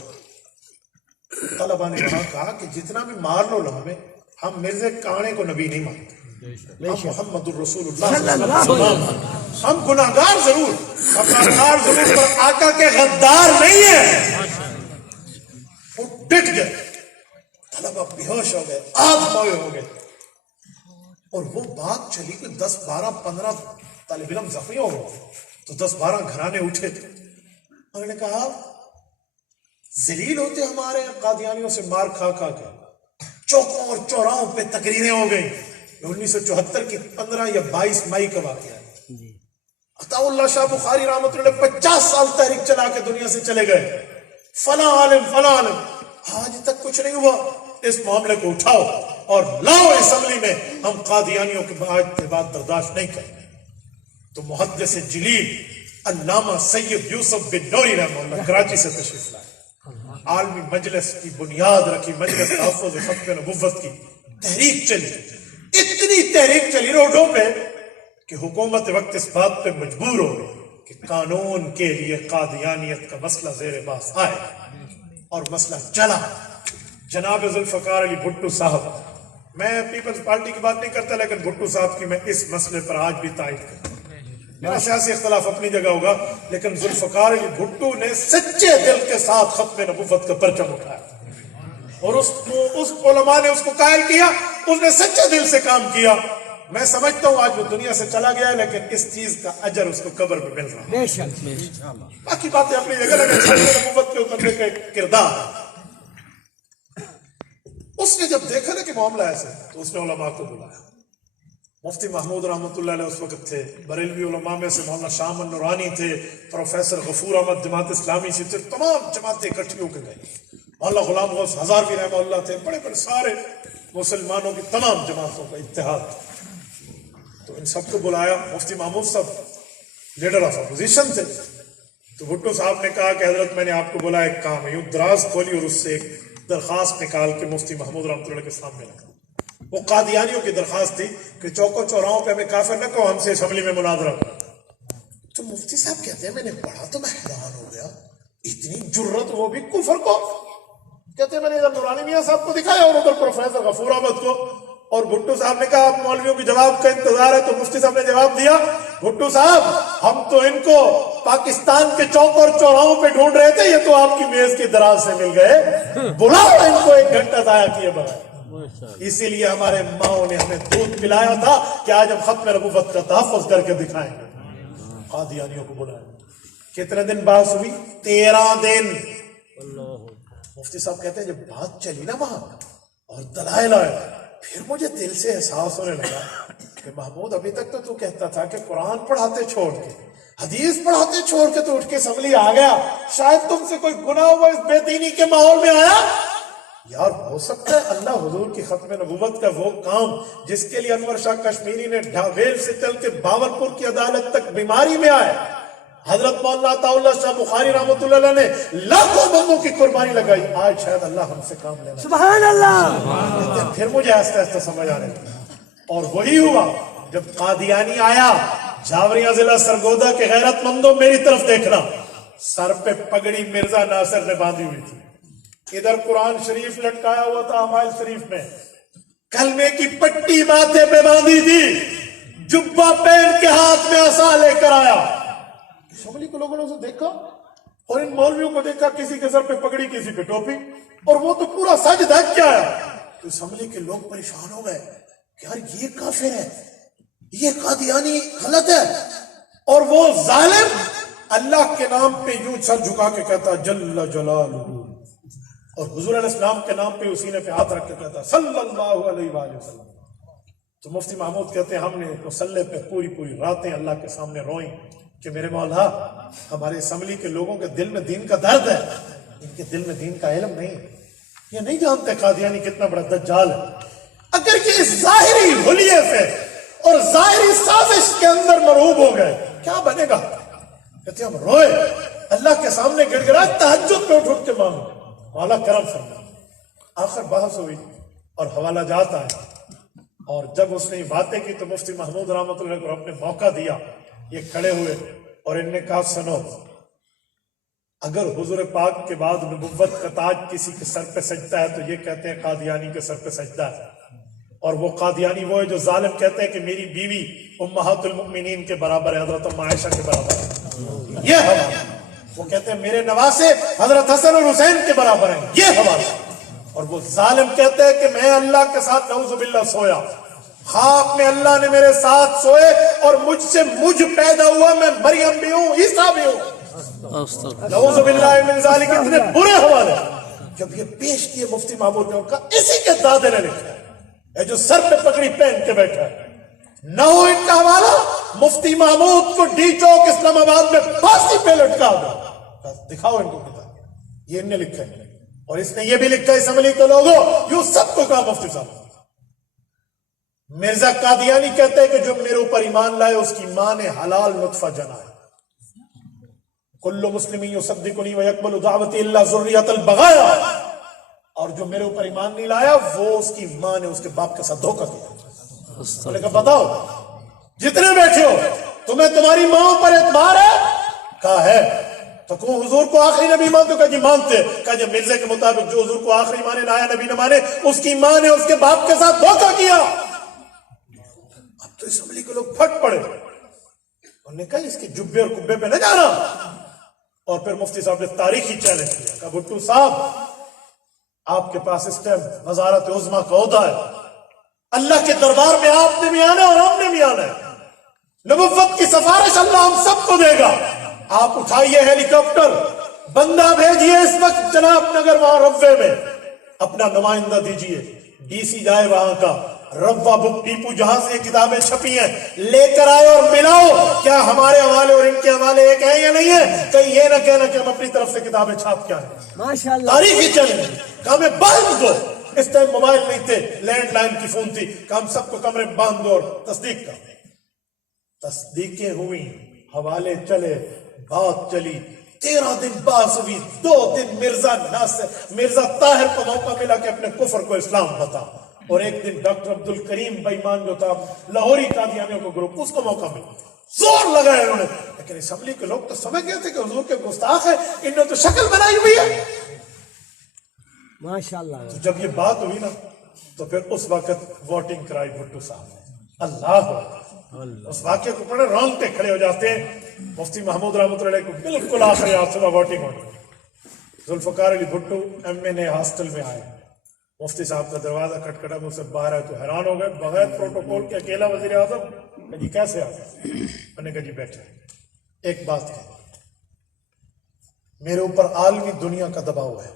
طلبہ نے وہاں کہا کہ جتنا بھی مار لو نا ہمیں، ہم مرزا کانے کو نبی نہیں مانتے، ہم محمد الرسول اللہ صلی اللہ علیہ وسلم، ہم گناہگار ضرور، گناہگار ضرور، پر آقا کے غدار نہیں ہیں۔ وہ ڈٹ گئے، طلبہ بے ہوش ہو گئے، آگ موئے ہو گئے، اور وہ بات چلی کہ 10 12 15 طالب علم زخمی ہو گئے، تو 10 12 گھرانے اٹھے تھے۔ انہوں نے کہا ذلیل ہوتے ہمارے قادیانیوں سے مار کھا کھا کے، چوکوں اور چوراہوں پہ تقریریں ہو گئی۔ 1974 کی 15 یا 22 مئی کا واقعہ ہے۔ عطا اللہ شاہ بخاری رحمۃ اللہ 50 سال تحریک چلا کے دنیا سے چلے گئے، فلاں عالم فلاں عالم، آج تک کچھ نہیں ہوا۔ اس معاملے کو اٹھاؤ اور لاؤ اسمبلی میں، ہم قادیانیوں کے بعد برداشت نہیں کریں گے۔ تو محدث جلیل علامہ سید یوسف بن نوری رحمہ اللہ کراچی سے تشریف لائے، عالمی مجلس کی بنیاد رکھی، مجلس تحفظ ختم نبوت کی تحریک چلی، اتنی تحریک چلی روڈوں پہ کہ حکومت وقت اس بات پہ مجبور ہو گئی کہ قانون کے لیے قادیانیت کا مسئلہ زیر بحث آئے، اور مسئلہ چلا۔ جناب ذوالفقار علی بھٹو صاحب، میں پیپلز پارٹی کی بات نہیں کرتا، لیکن بھٹو صاحب کی میں اس مسئلے پر آج بھی تائید کرتا ہوں۔ میرا سیاسی اختلاف اپنی جگہ ہوگا، لیکن ذوالفقار علی بھٹو نے سچے دل کے ساتھ ختم نبوت کا پرچم اٹھایا، اور اس علماء نے اس کو قائل کیا، اس نے سچے دل سے کام کیا۔ میں سمجھتا ہوں آج وہ دنیا سے چلا گیا ہے، لیکن اس چیز کا اجر اس کو قبر میں مل رہا ہے۔ بے شک باقی باتیں اپنی جگہ لگے، ختم نبوت کے اترنے کا کردار۔ اس نے جب دیکھا نا کہ معاملہ ایسے، تو اس نے علماء کو بلایا۔ مفتی محمود رحمۃ اللہ علیہ اس وقت تھے، بریلوی علماء میں سے مولانا شاہ من نورانی تھے، پروفیسر غفور احمد جماعت اسلامی سے تھے، تمام جماعتیں اکٹھی ہو کے گئی۔ مولانا غلام غوث ہزاروی رحمہ اللہ تھے، بڑے بڑے سارے مسلمانوں کی تمام جماعتوں کا اتحاد تھا۔ تو ان سب کو بلایا۔ مفتی محمود صاحب لیڈر آف اپوزیشن تھے، تو بھٹو صاحب نے کہا کہ حضرت میں نے آپ کو بلایا، ایک کام ہے۔ یوں دراز کھولی اور اس سے ایک درخواست نکال کے مفتی محمود رحمۃ اللہ کے سامنے رکھا۔ وہ قادیانیوں کی درخواست تھی کہ چوکوں چوراہوں پہ ہمیں کافر نہ کہو، ہم سے اسمبلی میں مناظرہ کرو۔ تو مفتی صاحب کہتے ہیں میں نے پڑھا تو میں حیران ہو گیا، اتنی جرت، وہ بھی کفر کو۔ کہتے ہیں میں نے ادھر نورانی میاں صاحب کو دکھایا اور ادھر پروفیسر غفور احمد کو، اور بھٹو صاحب نے کہا آپ مولویوں کے جواب کا انتظار ہے، تو مفتی صاحب نے جواب دیا، بھٹو صاحب ہم تو ان کو پاکستان کے چوک اور چوراہوں پہ ڈھونڈ رہے تھے، یہ تو آپ کی میز کے دراز سے مل گئے، بلاؤ ان کو 1 گھنٹہ ضائع کیے بغیر۔ اسی لیے ہمارے ماؤں نے ہمیں دودھ پلایا تھا کہ آج ہم ختم نبوت کا تحفظ کر کے دکھائیں گے۔ قادیانیوں کو بلایا۔ کتنے دن بحث ہوئی؟ 13 دن۔ مفتی صاحب کہتے ہیں جب بات چلی نا وہاں اور دلائل آئے، پھر مجھے دل سے احساس ہونے لگا کہ محمود ابھی تک تو کہتا تھا کہ قرآن پڑھاتے چھوڑ کے، حدیث پڑھاتے چھوڑ کے تو اٹھ کے اسمبلی آ گیا، شاید تم سے کوئی گناہ ہوا اس بے دینی کے ماحول میں آیا۔ یار ہو سکتا ہے اللہ حضور کی ختم نبوت کا وہ کام جس کے لیے انور شاہ کشمیری نے ڈھاویل سے چل کے باورپور کی عدالت تک بیماری میں آئے، حضرت مولانا عطا اللہ شاہ بخاری رحمۃ اللہ علیہ نے لاکھوں بندوں کی قربانی لگائی، آج شاید اللہ ہم سے کام لینا۔ سبحان اللہ۔ پھر مجھے آہستہ آہستہ سمجھ آنے لگا، اور وہی ہوا جب قادیانی آیا۔ جاوریہ ضلع سرگودا کے غیرت مندوں میری طرف دیکھنا، سر پہ پگڑی مرزا ناصر نے باندھی ہوئی تھی، ادھر قرآن شریف لٹکایا ہوا تھا حمائل شریف میں، کلمے کی پٹی ماتھے پہ باندھی تھی، جبہ پہن کے ہاتھ میں عصا لے کر آیا۔ اسمبلی کو لوگوں نے اسے دیکھا اور ان مولویوں کو دیکھا، کسی کے سر پہ پگڑی کسی پہ ٹوپی، اور وہ تو پورا سج دھج کے آیا۔ تو اسمبلی کے لوگ پریشان ہو گئے کہ یار یہ کافر ہے، یہ قادیانی غلط ہے، اور وہ ظالم اللہ کے نام پہ یوں سر جھکا کے کہتا جل جلالہ، اور حضور علیہ السلام کے نام پہ اسی نے پہ ہاتھ رکھ کے کہتا صلی اللہ علیہ وآلہ وسلم۔ تو مفتی محمود کہتے ہیں ہم نے مصلی پہ پوری راتیں اللہ کے سامنے روئیں کہ میرے مولا ہمارے اسمبلی کے لوگوں کے دل میں دین کا درد ہے، ان کے دل میں دین کا علم نہیں، یہ نہیں جانتے قادیانی کتنا بڑا دجال ہے۔ اگر یہ اس ظاہری حلیے سے اور ظاہری سازش کے اندر مرعوب ہو گئے کیا بنے گا؟ کہتے ہم روئے، اللہ کے سامنے گڑ گڑائے، تہجد پہ اٹھ کے مانگے مولا کرم فرما۔ آخر بحث ہوئی اور حوالہ جات آیا، اور جب اس نے باتیں کی تو مفتی محمود رحمۃ اللہ کو اپنے موقع دیا، یہ کھڑے ہوئے اور ان نے کہا سنو، اگر حضور پاک کے بعد نبوت کا تاج کسی کے سر پہ سجدہ ہے تو یہ کہتے ہیں قادیانی کے سر پہ سجدہ ہے، اور وہ قادیانی وہ ہے جو ظالم کہتے ہیں کہ میری بیوی امہات المؤمنین کے برابر ہے، حضرت ام عائشہ کے برابر ہے، یہ حوالہ۔ وہ کہتے ہیں میرے نواسے حضرت حسن اور حسین کے برابر ہیں، یہ حوالہ۔ اور وہ ظالم کہتے ہیں کہ میں اللہ کے ساتھ نعوذ باللہ سویا، خواب میں اللہ نے میرے ساتھ سوئے اور مجھ سے مجھ پیدا ہوا، میں مریم بھی ہوں عیسیٰ بھی ہوں، نعوذ باللہ من ذالک۔ اتنے برے حوالے جب یہ پیش کیے مفتی محمود نے، ان کا اسی کے دادے نے لکھا ہے جو سر پہ پگڑی پہن کے بیٹھا ہے، نہ ہو ان کا حوالہ مفتی محمود کو ڈی چوک اسلام آباد میں پھانسی پہ لٹکا دو، دکھاؤ ان کو کتاب، یہ ان نے لکھا ہے۔ اور اس نے یہ بھی لکھا ہے اسمبلی کے لوگوں، یوں سب کو کہا مفتی صاحب۔ مرزا قادیانی کہتے ہیں کہ جو میرے اوپر ایمان لائے اس کی ماں نے حلال نطفہ جنا ہے، کل مسلم یصدقنی ویقبل دعوتی الا ذریۃ البغایا، اور جو میرے اوپر ایمان نہیں لایا وہ اس کی ماں نے اس کے باپ کے ساتھ دھوکہ کیا۔ میں نے کہا بتاؤ جتنے بیٹھے ہو تمہیں تمہاری ماں پر اعتبار ہے؟ کہا ہے۔ تو کہوں حضور کو آخری نبی مانتے ہو؟ کہا جی مانتے۔ کہا جب مرزا کے مطابق جو حضور کو آخری مانے لایا نبی نہ مانے، اس کی ماں نے اس کے باپ کے ساتھ دھوکہ کیا۔ اب تو اسمبلی کے لوگ پھٹ پڑے، انہوں نے کہا اس کے جبے اور کبے پہ نہ جانا۔ اور پھر مفتی صاحب نے تاریخی چیلنج کیا، کہا بھٹو صاحب آپ کے پاس اس ٹائم وزارت عظمیٰ کا عہدہ ہے، اللہ کے دربار میں آپ نے بھی آنا ہے اور ہم نے بھی آنا ہے، نبوت کی سفارش اللہ ہم سب کو دے گا۔ آپ اٹھائیے ہیلی کاپٹر، بندہ بھیجیے اس وقت جناب نگر وہاں روے میں، اپنا نمائندہ دیجیے، ڈی سی جائے وہاں کا، روا بک ڈیپو جہاں سے یہ کتابیں چھپی ہیں لے کر آئے اور ملاؤ، کیا ہمارے حوالے اور ان کے حوالے ایک ہیں یا نہیں ہے؟ کہیں یہ نہ کہنا کہ ہم اپنی طرف سے کتابیں چھاپ کے آئے۔ ماشاءاللہ تاریخی چیلنج کہا ہمیں باندھ دو، اس ٹائم موبائل نہیں تھے، لینڈ لائن کی فون تھی، کہ ہم سب کو کمرے میں باندھ دو اور تصدیق کر۔ تصدیقیں ہوئی، حوالے چلے، بات چلی، 13 دن بحث ہوئی، 2 دن مرزا طاہر کو موقع ملا کہ اپنے کفر کو اسلام بتا، اور ایک دن ڈاکٹر عبد الکریم بےمان جو تھا لاہوری قادیانیوں کو گروپ، اس کو موقع ملا، زور لگایا انہوں نے، لیکن اسمبلی کے لوگ تو سمجھ گئے تھے کہ حضور کے گستاخ ہے، انہوں نے تو شکل بنائی ہوئی ہے۔ ماشاءاللہ تو جب یہ بات ہوئی نا تو پھر اس وقت ووٹنگ کرائی بھٹو صاحب نے، اللہ اس واقعے کو پڑھے رونگٹے کھڑے ہو جاتے ہیں۔ مفتی محمود رحمۃ اللہ علیہ کو بالکل آخری رات صبح ووٹنگ ہوئی، ذوالفقار علی بھٹو ایم ہاسٹل میں آئے، مفتی صاحب کا دروازہ کھٹکھٹا، مجھ سے باہر آئے تو حیران ہو گئے، بغیر پروٹوکول کے اکیلا وزیر اعظم، جی کیسے آ گئے؟ میں نے کہا جی بیٹھے، ایک بات ہے میرے اوپر عالمی دنیا کا دباؤ ہے،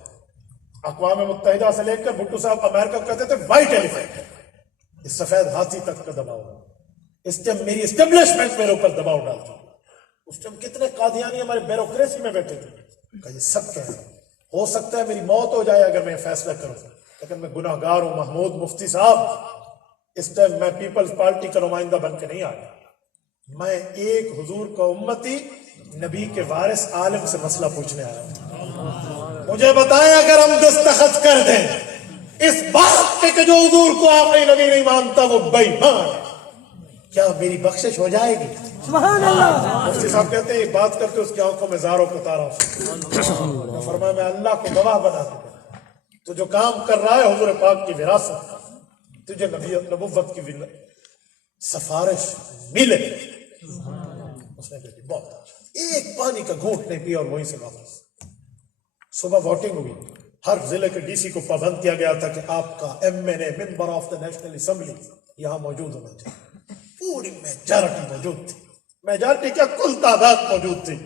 اقوام متحدہ سے لے کر بھٹو صاحب امریکہ کو کہتے تھے وائٹ ایلیفینٹ، اس سفید ہاتھی تک کا دباؤ ہے، اس ٹائم میری اسٹیبلشمنٹ میرے اوپر دباؤ ڈالتی ہے۔ اس ٹائم کتنے قادیانی ہمارے بیوروکریسی میں بیٹھے تھے، کہ یہ سب کہہ رہے ہیں ہو سکتا ہے میری موت ہو جائے اگر میں فیصلہ کروں، لیکن میں گناہ گار ہوں محمود مفتی صاحب، اس ٹائم میں پیپلز پارٹی کا نمائندہ بن کے نہیں آیا، میں ایک حضور کا امتی نبی کے وارث عالم سے مسئلہ پوچھنے آیا ہوں، مجھے بتائیں اگر ہم دستخط کر دیں اس بات پہ کہ جو حضور کو آخری نبی نہیں مانتا وہ بے ایمان ہے، کیا میری بخشش ہو جائے گی؟ سبحان اللہ۔ مفتی صاحب کہتے ہیں یہ بات کر کے اس کی آنکھوں میں زاروں کو تارا، فرمایا میں اللہ کو گواہ بنا دوں، تو جو کام کر رہا ہے حضور پاک کی وراثت کا، تجھے نبوت کی سفارش ملے۔ اس نے کہا بہت ایک پانی کا گھونٹ نہیں پیا اور وہیں سے واپس۔ صبح ووٹنگ ہوئی، ہر ضلع کے ڈی سی کو پابند کیا گیا تھا کہ آپ کا MNA member of the national assembly یہاں موجود ہونا چاہیے، پوری میجارٹی موجود تھی، میجارٹی کیا کل تعداد موجود تھی،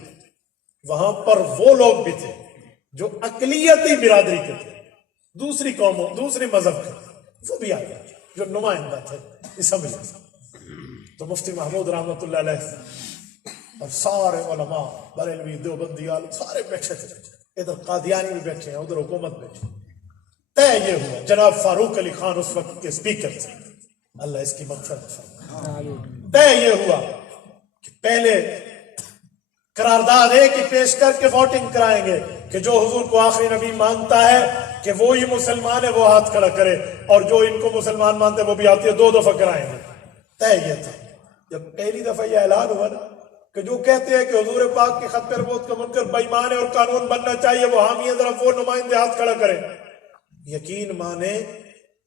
وہاں پر وہ لوگ بھی تھے جو اقلیتی برادری کے تھے، دوسری قوموں دوسری مذہب کے، وہ بھی آ گئے جو نمائندہ تھے اسمبلی سے۔ تو مفتی محمود رحمۃ اللہ علیہ اور سارے علماء بریلوی دیوبندی عالم سارے بیٹھے تھے، ادھر قادیانی بھی بیٹھے ہیں ادھر حکومت بیٹھے۔ طے یہ ہوا، جناب فاروق علی خان اس وقت کے اسپیکر تھے، اللہ اس کی مغفرت فرمائے، طے یہ ہوا کہ پہلے قرارداد ایک ہی پیش کر کے ووٹنگ کرائیں گے کہ جو حضور کو آخری نبی مانتا ہے کہ وہی مسلمان ہے وہ ہاتھ کھڑا کرے، اور جو ان کو مسلمان مانتے وہ بھی آتی ہے، 2 دفعہ کرائیں گے۔ طے یہ تھا۔ جب پہلی دفعہ یہ اعلان ہوا نا کہ جو کہتے ہیں کہ حضور پاک کے خط نبوت کا منکر بے ایمان ہے اور قانون بننا چاہیے وہ حامی ہے، ذرا وہ نمائندے ہاتھ کھڑا کریں، یقین مانے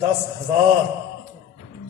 10,000।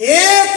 1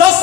10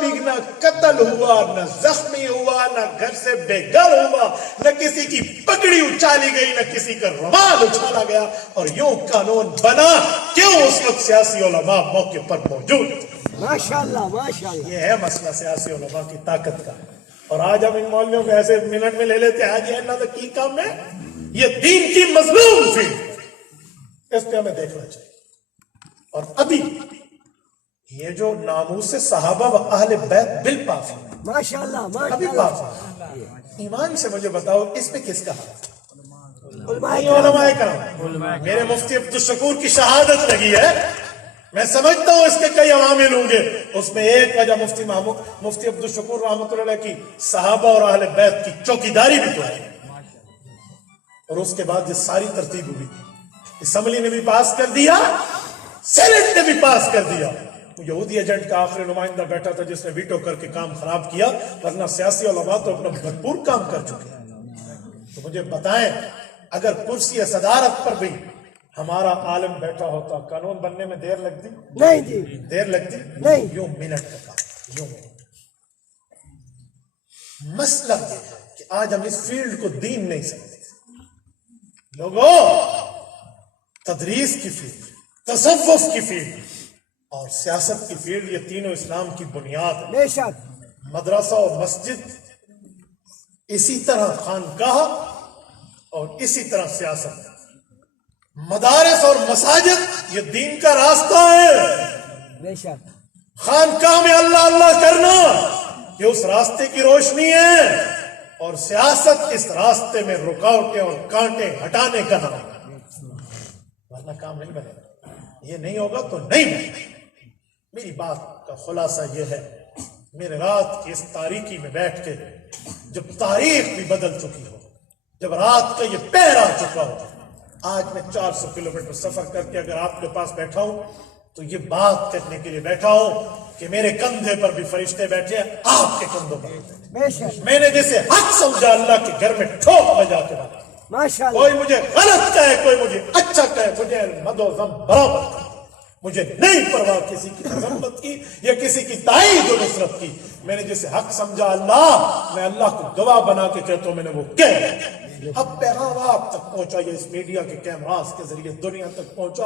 بھی نہ قتل ہوا، نہ زخمی ہوا، نہ گھر سے بے گھر ہوا، نہ کسی کی پگڑی اچھالی گئی، نہ کسی کا رومال اچھالا گیا، اور یوں قانون بنا کیوں اس وقت سیاسی علماء موقع پر موجود تھے۔ ماشاءاللہ ماشاءاللہ یہ ہے مسئلہ سیاسی علماء کی طاقت کا۔ اور آج ہم ان مولویوں کو ایسے منٹ میں لے لیتے ہیں، آج یہ اللہ تو کی کام ہے، یہ دین کی مظلوم تھی، اس پہ ہمیں دیکھنا چاہیے۔ اور ابھی یہ جو ناموس صحابہ و اہل بیت بالپاس ہے، ماشاءاللہ ابھی ماشاءاللہ پاس ہے، ایمان سے مجھے بتاؤ اس پہ کس کا حق ہے؟ علماء علماء کرام۔ میرے مفتی عبدالشکور کی شہادت لگی ہے، میں سمجھتا ہوں اس کے کئی عوامل ہوں گے، اس میں ایک وجہ مفتی عبدالشکور رحمۃ اللہ علیہ کی صحابہ اور اہل بیت کی چوکیداری بھی تو ہے۔ اور اس کے بعد یہ ساری ترتیب ہوئی، اسمبلی نے بھی پاس کر دیا، سینٹ نے بھی پاس کر دیا۔ یہودی ایجنٹ کا آخری نمائندہ بیٹھا تھا جس نے ویٹو کر کے کام خراب کیا، ورنہ سیاسی علماء تو اپنا بھرپور کام کر چکے ہیں۔ تو مجھے بتائیں، اگر کرسی صدارت پر بھی ہمارا عالم بیٹھا ہوتا، قانون بننے میں دیر لگتی؟ نہیں جی دیر لگتی؟ نہیں۔ یوں منٹ کا کام، یوں منٹ۔ مسئلہ یہ ہے کہ آج ہم اس فیلڈ کو دین نہیں سمجھتے۔ لوگوں، تدریس کی فیلڈ، تصوف کی فیلڈ اور سیاست کی فیلڈ، یہ تینوں اسلام کی بنیاد ہے۔ بے شک مدرسہ اور مسجد، اسی طرح خانقاہ اور اسی طرح سیاست، مدارس اور مساجد، یہ دین کا راستہ ہے۔ بے شک خانقاہ میں اللہ اللہ کرنا، یہ اس راستے کی روشنی ہے، اور سیاست اس راستے میں رکاوٹیں اور کانٹے ہٹانے کا نام ہے، ورنہ کام نہیں بنے گا۔ یہ نہیں ہوگا تو نہیں بنے گا۔ میری بات کا خلاصہ یہ ہے، میرے رات کی اس تاریکی میں بیٹھ کے، جب تاریخ بھی بدل چکی ہو، جب رات کا یہ پہر آ چکا ہو، آج میں 400 کلومیٹر سفر کر کے اگر آپ کے پاس بیٹھا ہوں تو یہ بات کرنے کے لیے بیٹھا ہوں کہ میرے کندھے پر بھی فرشتے بیٹھے ہیں، آپ کے کندھوں پر۔ بے شک میں نے جیسے حق سمجھا اللہ کے گھر میں ٹھوک بجا کے رکھا، ماشاءاللہ کوئی مجھے غلط کہے، کوئی مجھے اچھا کہے، مجھے مد و ذم برابر کرے، مجھے نہیں پرواہ کسی کی مذمت کی یا کسی کی تائید و نصرت کی۔ میں نے جسے حق سمجھا اللہ، میں اللہ کو گواہ بنا کے کہتا ہوں میں نے وہ کہہ دیا۔ اب پیغام آپ تک پہنچا، یہ اس میڈیا کے کیمراز کے ذریعے دنیا تک پہنچا۔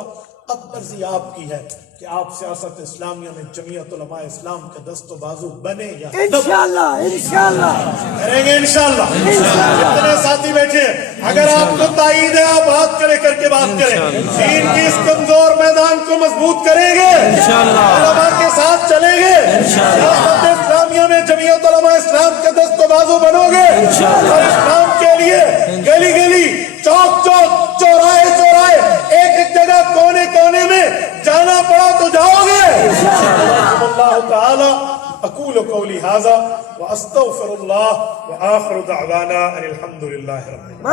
اب مرضی آپ کی ہے کہ آپ سیاست اسلامیہ میں جمعیت علماء اسلام کے دست و بازو بنے یا انشاءاللہ انشاءاللہ کریں گے انشاءاللہ۔ اتنے ساتھی بیٹھے ہیں، اگر آپ کو تائید ہے آپ ہاتھ کھڑے کر کے بات کریں، دین کی اس کمزور میدان کو مضبوط کریں گے، علماء کے ساتھ چلیں گے، سیاست اسلامیہ میں جمعیت علماء اسلام کے دست و بازو بنو گے، اور اسلام کے لیے گلی گلی، چوک چوک، چوراہے چوراہے، ایک ایک جگہ، کونے کونے میں جانا پڑا تو جاؤ گے۔ اللہ تعالی اقول قولی ھذا واستغفر اللہ وآخر دعوانا ان الحمد للہ رب العالمین۔